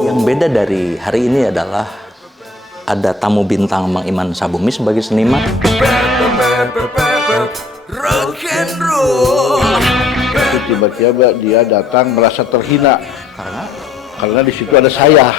Yang beda dari hari ini adalah ada tamu bintang Mang Iman Sabumi sebagai seniman. Tapi tiba-tiba dia datang merasa terhina karena di situ ada saya.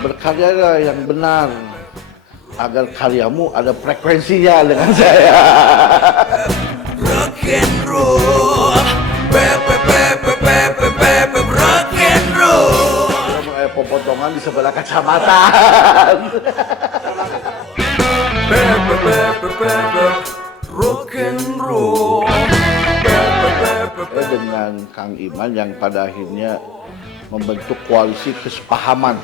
Berkaryalah yang benar agar karyamu ada frekuensinya dengan saya. Potongan di sebelah kecamatan. Dengan Kang Iman yang pada akhirnya membentuk koalisi kesepahaman.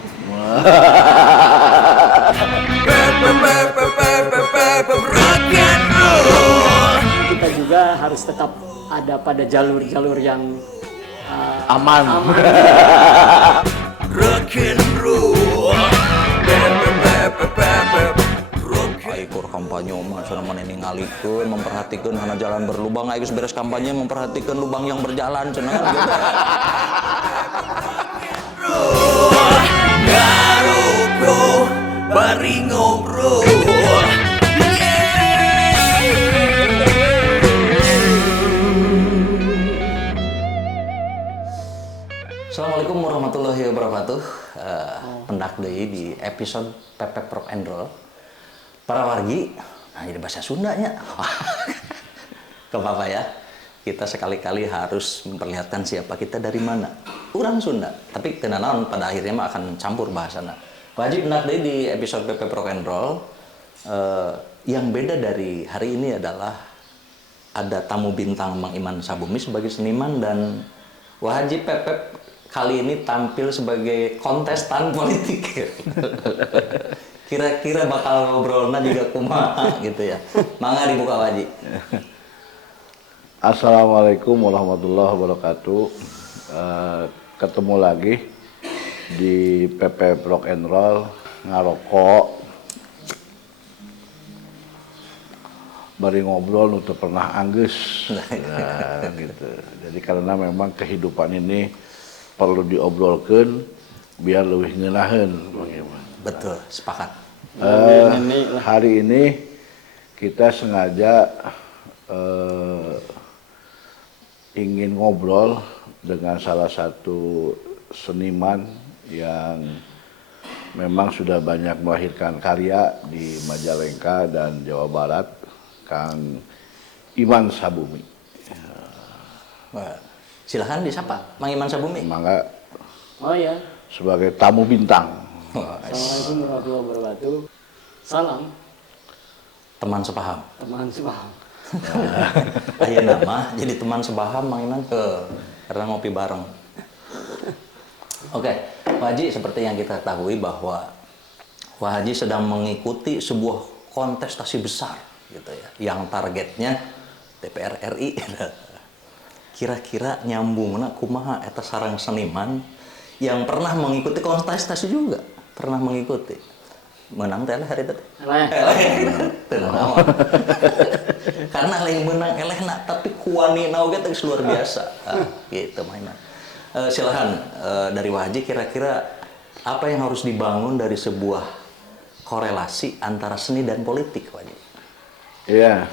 Kita juga harus tetap ada pada jalur-jalur yang aman. Aikur kampanye masa mana ini ngalikeun memperhatikan hana jalan berlubang geus beres kampanye memperhatikan lubang yang berjalan cenah gitu. Bari ngobrol. Assalamualaikum warahmatullahi wabarakatuh. Pendak deui di episode Pepep Rock and Roll. Para wargi, nah jadi bahasa Sundanya. Gak apa-apa ya. Kita sekali-kali harus memperlihatkan siapa kita dari mana. Urang Sunda, tapi teu naon pada akhirnya mah akan campur bahasana. Wajib pendak deui di episode Pepep Rock and Roll. Yang beda dari hari ini adalah ada tamu bintang Mang Iman Sabumi sebagai seniman dan Wajib Pepep kali ini tampil sebagai kontestan politik. Kira-kira bakal ngobrolnya juga kumaha gitu ya. Mangga dibuka Waji. Assalamualaikum warahmatullahi wabarakatuh. Ketemu lagi di PP Rock and Roll ngarokok. Bari ngobrol nu teu pernah anggeus. Nah, gitu. Jadi karena memang kehidupan ini perlu diobrolkeun biar leuwih ngeunaheun. Betul, sepakat. Hari ini kita sengaja ingin ngobrol dengan salah satu seniman yang memang sudah banyak melahirkan karya di Majalengka dan Jawa Barat, Kang Iman Sabumi. Silahkan disapa, Mang Iman Sabumi. Mangga. oh ya. Sebagai tamu bintang. Assalamualaikum warahmatullahi wabarakatuh. Salam Teman sepaham. teman sepaham. Aya nama jadi teman sepaham Mang Iman karena ngopi bareng. Oke, Pak Haji, seperti yang kita ketahui bahwa Pak Haji sedang mengikuti sebuah kontestasi besar gitu ya, yang targetnya DPR RI. Kira-kira nyambungna kumaha eta sareng seniman yang pernah mengikuti kontestasi juga, pernah mengikuti. Menang teh hari itu. Tenang. Karena lain menang elehna tapi kuanina oge teh luar biasa. Gitu mainan. Silakan dari Waji, kira-kira apa yang harus dibangun dari sebuah korelasi antara seni dan politik, Waji? Iya.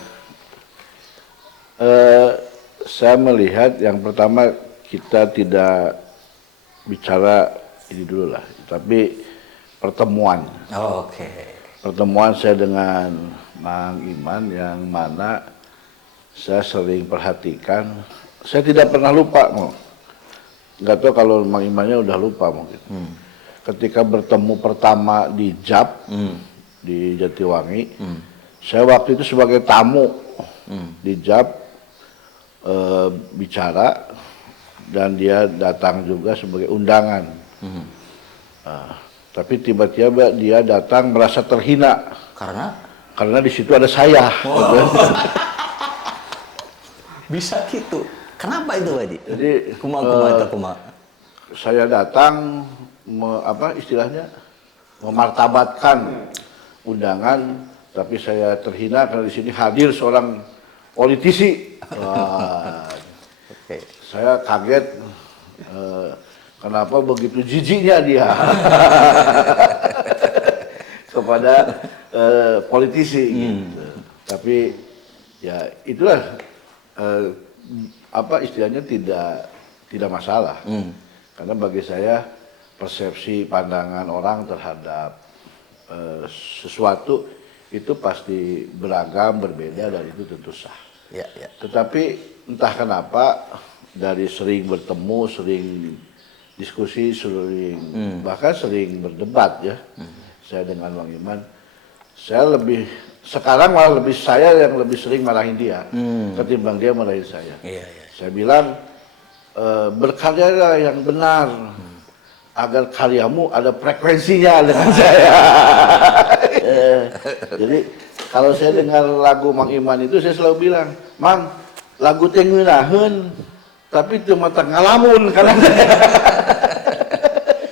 Saya melihat yang pertama kita tidak bicara ini dulu lah, tapi pertemuan. Oh, oke. Pertemuan saya dengan Mang Iman yang mana saya sering perhatikan. Saya tidak pernah lupa, nggak tahu kalau Mang Imannya udah lupa mungkin. Ketika bertemu pertama di JAP di Jatiwangi, saya waktu itu sebagai tamu di JAP bicara dan dia datang juga sebagai undangan. Tapi tiba-tiba dia datang merasa terhina karena di situ ada saya. Bisa gitu. Kenapa itu, Waji? Jadi Kuma. Saya datang istilahnya memartabatkan undangan Tapi saya terhina karena di sini hadir seorang politisi. Wah, Oke. saya kaget kenapa begitu jijiknya dia kepada politisi. Gitu. Tapi ya itulah apa istilahnya tidak masalah. Karena bagi saya persepsi pandangan orang terhadap sesuatu itu pasti beragam, berbeda, dan itu tentu sah. Ya, ya. Tetapi entah kenapa dari sering bertemu, sering diskusi, bahkan sering berdebat ya, saya dengan Bang Iman, saya sekarang malah saya yang lebih sering marahin dia ketimbang dia marahin saya. Iya, iya. Saya bilang berkaryalah yang benar agar karyamu ada frekuensinya dengan saya. Jadi kalau saya dengar lagu Mang Iman itu saya selalu bilang, Mang, lagu teh ngeunaheun tapi teu mata ngalamun karena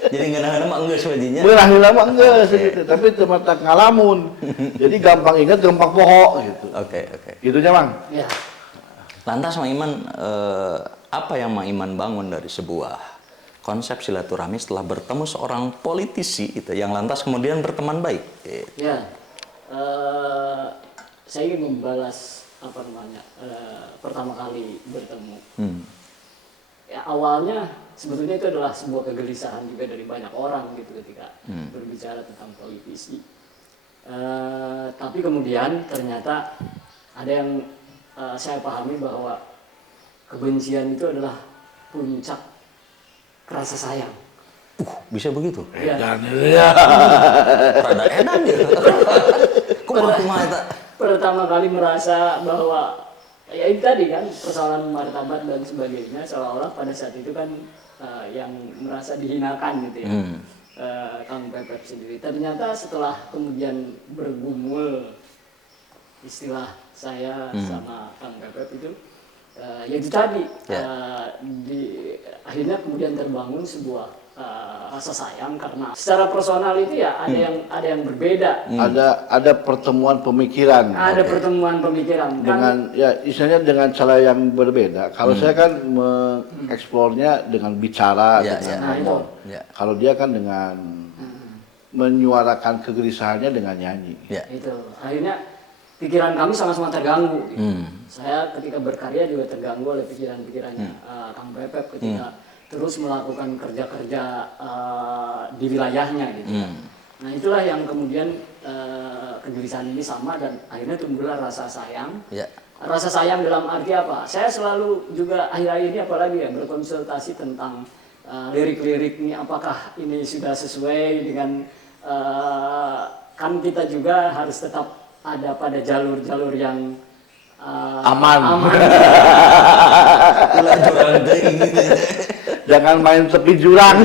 Jadi ngeunaheun mah enggeus wajinya. ngeunaheun mah geus gitu, tapi teu mata ngalamun. Jadi gampang ingat, gampang poho gitu. Oke, oke. Gitunya, Mang. Ya. Lantas Mang Iman, apa yang Mang Iman bangun dari sebuah konsep silaturahmi setelah bertemu seorang politisi itu yang lantas kemudian berteman baik? Ya, saya ingin membalas apa namanya pertama kali bertemu. Ya, awalnya sebetulnya itu adalah sebuah kegelisahan juga dari banyak orang gitu ketika berbicara tentang politisi. Tapi kemudian ternyata ada yang saya pahami bahwa kebencian itu adalah puncak rasa sayang. Bisa begitu? Ya. Dan ya. Rada edan ya. Kumaha eta? Pertama kali merasa bahwa ya itu tadi kan persoalan martabat dan sebagainya, seolah-olah pada saat itu kan yang merasa dihinakan gitu ya. Kang Pepep sendiri. Ternyata setelah kemudian bergumul istilah saya sama Kang Pepep itu ya itu tadi akhirnya kemudian terbangun sebuah rasa sayang karena secara personal itu ya ada yang berbeda. Ada pertemuan pemikiran. Ada pertemuan pemikiran Dengan ya istilahnya dengan cara yang berbeda. Kalau saya kan mengeksplornya dengan bicara, Ya, dengan ya. ngomong. Ya. Kalau dia kan dengan menyuarakan kegelisahannya dengan nyanyi. Ya. itu akhirnya pikiran kami sama-sama terganggu. Saya ketika berkarya juga terganggu oleh pikiran-pikirannya Kang Pepep ketika terus melakukan kerja-kerja di wilayahnya gitu. Nah itulah yang kemudian kegelisahan ini sama dan akhirnya tumbuhlah rasa sayang. Ya. Rasa sayang dalam arti apa? Saya selalu juga akhir-akhir ini apalagi ya berkonsultasi tentang lirik-lirik ini apakah ini sudah sesuai dengan kan kita juga harus tetap ada pada jalur-jalur yang Aman. Ulah jurang teuing gitu. Jangan main tepi jurang.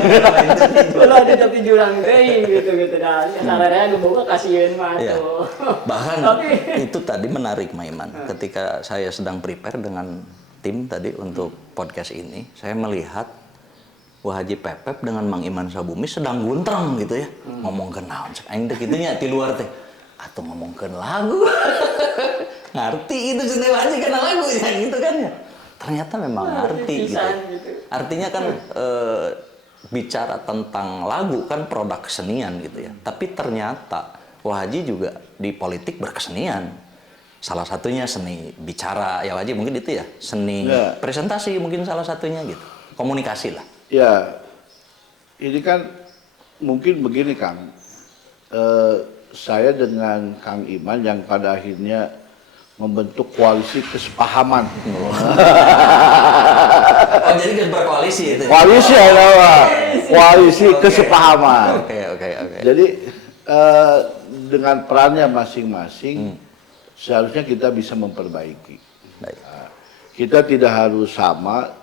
Kalau ada tapi jurang teuing gitu nah sararea nu boga kasieun mah Ya. tuh. Bahkan Tapi itu tadi menarik Maiman. Ketika saya sedang prepare dengan tim tadi untuk podcast ini, saya melihat Wah Haji Pepep dengan Mang Iman Sabumi sedang guntreng gitu ya. Ngomongkeun naon cek aing teh kitu nya ti luar teh. Atau ngomongkeun lagu. Ngerti itu cenah aja kana lagu ya gitu kan ya. Ternyata memang ngerti gitu. Artinya kan bicara tentang lagu kan produk kesenian gitu ya. Tapi ternyata Wah Haji juga di politik berkesenian. Salah satunya seni bicara ya Haji mungkin itu ya. Seni presentasi mungkin salah satunya gitu. Komunikasi lah. Ya, ini kan mungkin begini Kang. Saya dengan Kang Iman yang pada akhirnya membentuk koalisi kesepahaman. Oh jadi berkoalisi itu? Koalisi adalah koalisi kesepahaman. Oke. Jadi dengan perannya masing-masing seharusnya kita bisa memperbaiki. Baik. Kita tidak harus sama,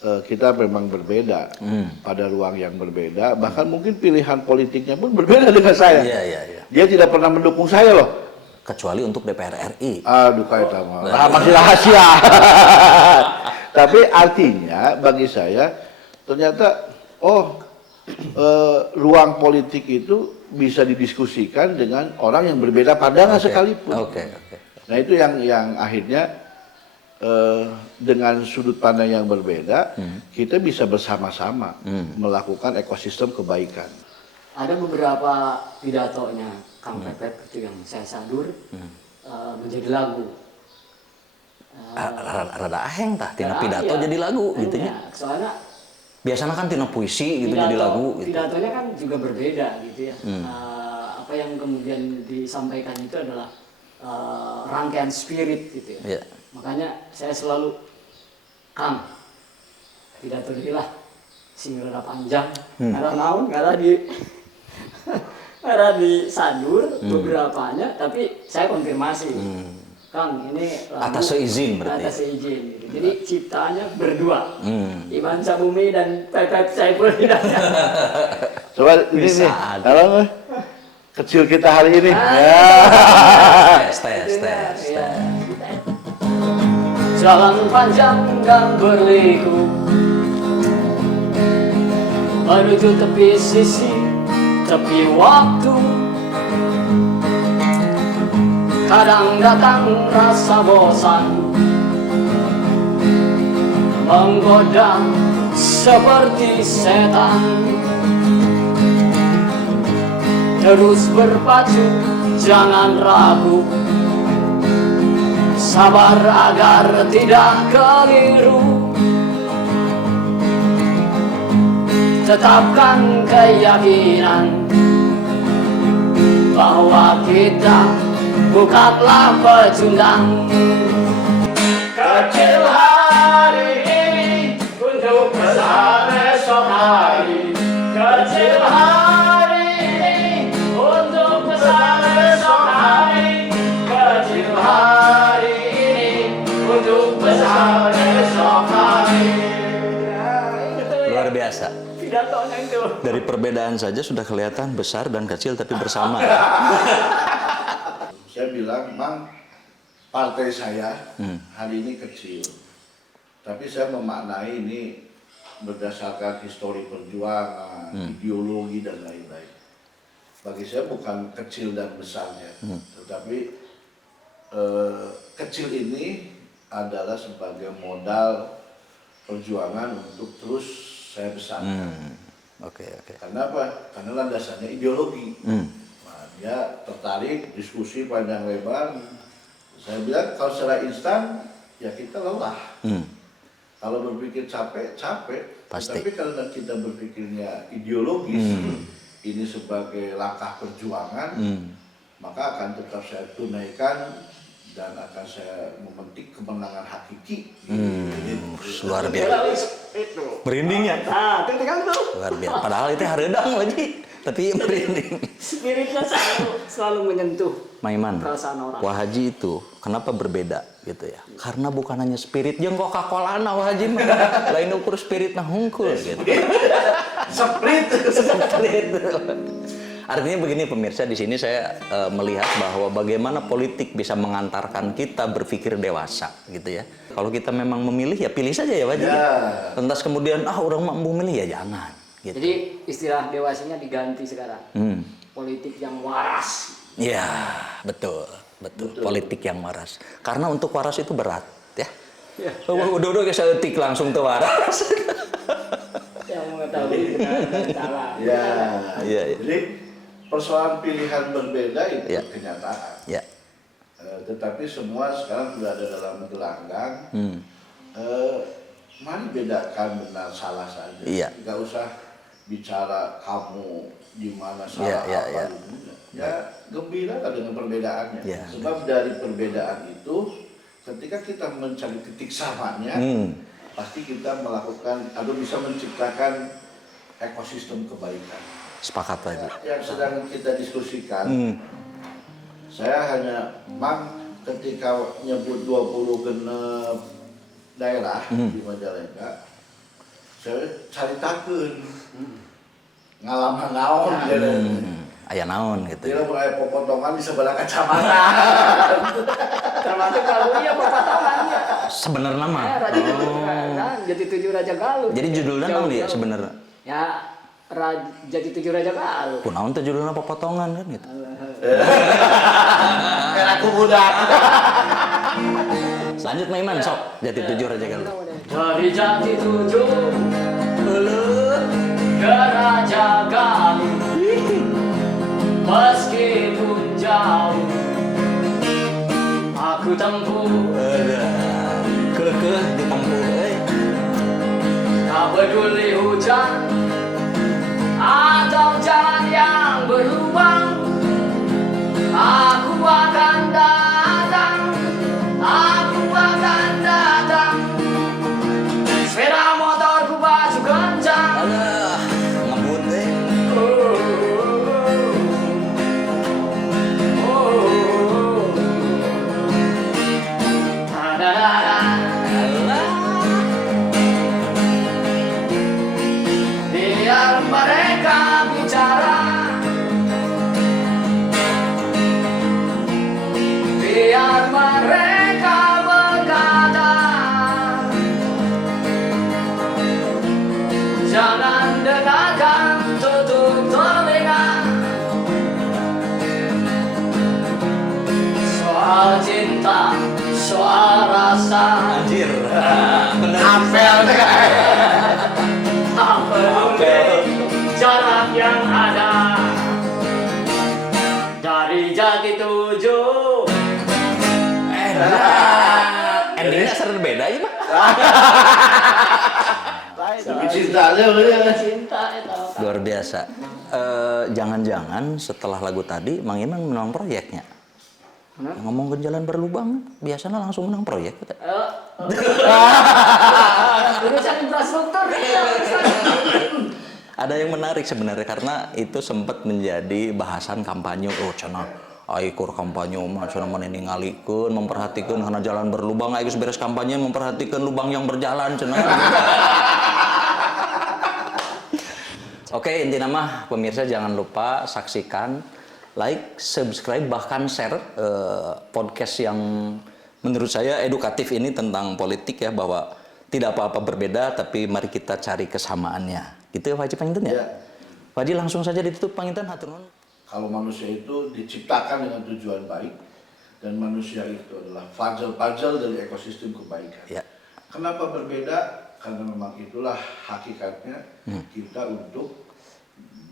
kita memang berbeda pada ruang yang berbeda. Bahkan mungkin pilihan politiknya pun berbeda dengan saya. Iya. Dia tidak pernah mendukung saya loh. Kecuali untuk DPR RI. Aduh kayak masih rahasia. Tapi artinya bagi saya ternyata ruang politik itu bisa didiskusikan dengan orang yang berbeda pandangan sekalipun. Oke. Nah itu yang akhirnya dengan sudut pandang yang berbeda, kita bisa bersama-sama melakukan ekosistem kebaikan. Ada beberapa pidatonya Kang Pepet itu yang saya sadur menjadi lagu. Rada aheng tah tina pidato jadi lagu gitu ya. Soalnya Biasanya kan tina puisi gitu jadi lagu gitu. Pidatonya kan juga berbeda gitu ya. Apa yang kemudian disampaikan itu adalah rangkaian spirit gitu ya. Iya. Makanya saya selalu Kang pidato deui lah sing rada panjang, ada naon, ada disandur beberapanya, tapi saya konfirmasi. Kang, ini lagu Atas seizin berarti. Atas seizin gitu. Jadi ciptaannya berdua. Iman Sabumi dan Pepet Saiful Hidayat. Coba ini nih, kalau kecil kita hari ini. Ya. Tes. Jalan panjang dan berliku menuju tepi sisi, tepi waktu. Kadang datang rasa bosan menggoda seperti setan. Terus berpacu, jangan ragu, sabar agar tidak keliru. Tetapkan keyakinan bahwa kita bukanlah pecundang. Kecil hari ini untuk besar esok hari. Kecil hari ini untuk besar esok hari. Kecil hari ini untuk besar esok hari. Luar biasa. Pidatonya itu. Dari perbedaan saja sudah kelihatan besar dan kecil tapi bersama. Saya bilang, Mang, partai saya hari ini kecil. Tapi saya memaknai ini berdasarkan histori perjuangan, ideologi, dan lain-lain. Bagi saya bukan kecil dan besarnya. Tetapi kecil ini adalah sebagai modal perjuangan untuk terus saya besarkan. Oke. Karena apa? Karena landasannya ideologi. Dia tertarik diskusi panjang lebar. Saya bilang kalau secara instan ya kita lelah. Kalau berpikir capek Pasti. tapi kalau kita berpikirnya ideologis, ini sebagai langkah perjuangan, maka akan tetap saya tunaikan dan akan saya memetik kemenangan hakiki. Luar biasa. Merinding ya. Nah, itu kan tuh. Luar biasa. Padahal itu hareudang lagi, tapi merinding. Spiritnya selalu menyentuh Maiman, perasaan orang. Wah Haji itu kenapa berbeda gitu ya? Karena bukan hanya spirit jeung kok kakolana Wah Haji mah. Lain ukur spiritna hungkul gitu. Sprit. Artinya begini pemirsa, di sini saya melihat bahwa bagaimana politik bisa mengantarkan kita berpikir dewasa gitu ya. Kalau kita memang memilih ya pilih saja ya Wah Haji. Lantas kemudian orang mampu memilih ya jangan. Gitu. Jadi istilah dewasanya diganti sekarang. Politik yang waras. Ya, betul. Politik yang waras. Karena untuk waras itu berat, ya. Udah kesetik langsung tuh waras. Yang mengetahui benar dan salah. Iya. Jadi persoalan pilihan berbeda itu kenyataan. Ya. Tetapi semua sekarang sudah ada dalam gelanggang. Mari bedakan benar salah saja. Iya. Nggak usah bicara kamu di mana salah apa. Ya gembira dengan perbedaannya. Sebab dari perbedaan itu ketika kita mencari titik samanya, pasti kita melakukan atau bisa menciptakan ekosistem kebaikan. Sepakat Pak Haji. Yang sedang kita diskusikan, saya hanya ketika nyebut 20 genep daerah di Majalengka, saya cari takun ngalaman naon Aya naon gitu. Dia mulai potongan di sebelah kacamata. Termasuk lagunya potongannya. Sebenarnya mah. Raja Galuh. Jadi 7 Raja Galuh. Jadi judulnya naon dia sebenarnya? Ya Jati 7 Raja Galuh. Kunaon teh judulna pepotongan kan gitu. Kayak aku budak. Lanjut Mang Iman sok Jati 7 Raja Galuh. Dari Jati 7 ke Raja Galuh, meskipun jauh aku tempuh. Kekeh ditempuh euy. Tak peduli hujan atau jalan yang berlubang, aku akan datang, aku akan datang. Sepeda motorku baju kencang. Alah, ngebut deh. Biar mereka bicara, biar mereka berkata, jangan dengarkan, tutup telinga. Soal cinta, soal rasa, Anjir. Bener. Apel deh. tak peduli jarak yang ada. Dari Jati 7 Endingnya sering beda aja, Pak. Tapi cintanya udah. cinta itu. Luar biasa. Jangan-jangan setelah lagu tadi Mang Iman menang proyeknya. Ngomongin jalan berlubang, biasanya langsung menang proyek. Urusan infrastruktur. Ada yang menarik sebenarnya karena itu sempat menjadi bahasan kampanye. Oh, cenah aikur kampanye mah cenah mah ningalikeun, memperhatikan karena jalan berlubang, aya geus beres kampanye memperhatikan lubang yang berjalan cenah. Oke, intinya mah pemirsa jangan lupa saksikan, like, subscribe, bahkan share podcast yang menurut saya edukatif ini tentang politik ya, bahwa tidak apa-apa berbeda tapi mari kita cari kesamaannya. Gitu ya Pak Haji Panginten ya? Ya. Pak Haji langsung saja ditutup Panginten, hatur nuhun. Kalau manusia itu diciptakan dengan tujuan baik dan manusia itu adalah puzzle-puzzle dari ekosistem kebaikan. Ya. Kenapa berbeda? Karena memang itulah hakikatnya kita untuk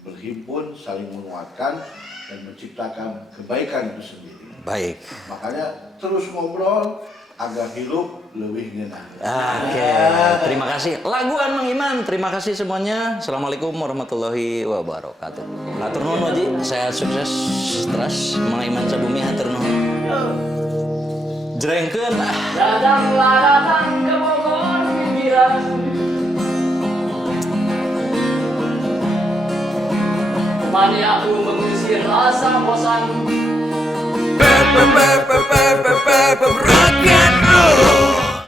berhimpun, saling menguatkan dan menciptakan kebaikan itu sendiri. Baik. Makanya terus ngobrol agar hidup lebih ngenah. Oke, terima kasih. Laguan Mang Iman, terima kasih semuanya. Assalamualaikum warahmatullahi wabarakatuh. Hatur nuhun Haji, sehat sukses terus. Mang Iman Sabumi hatur nuhun. Jrengkeun ah. Datang ke Bogor pikiran, temani aku mengusir rasa bosan.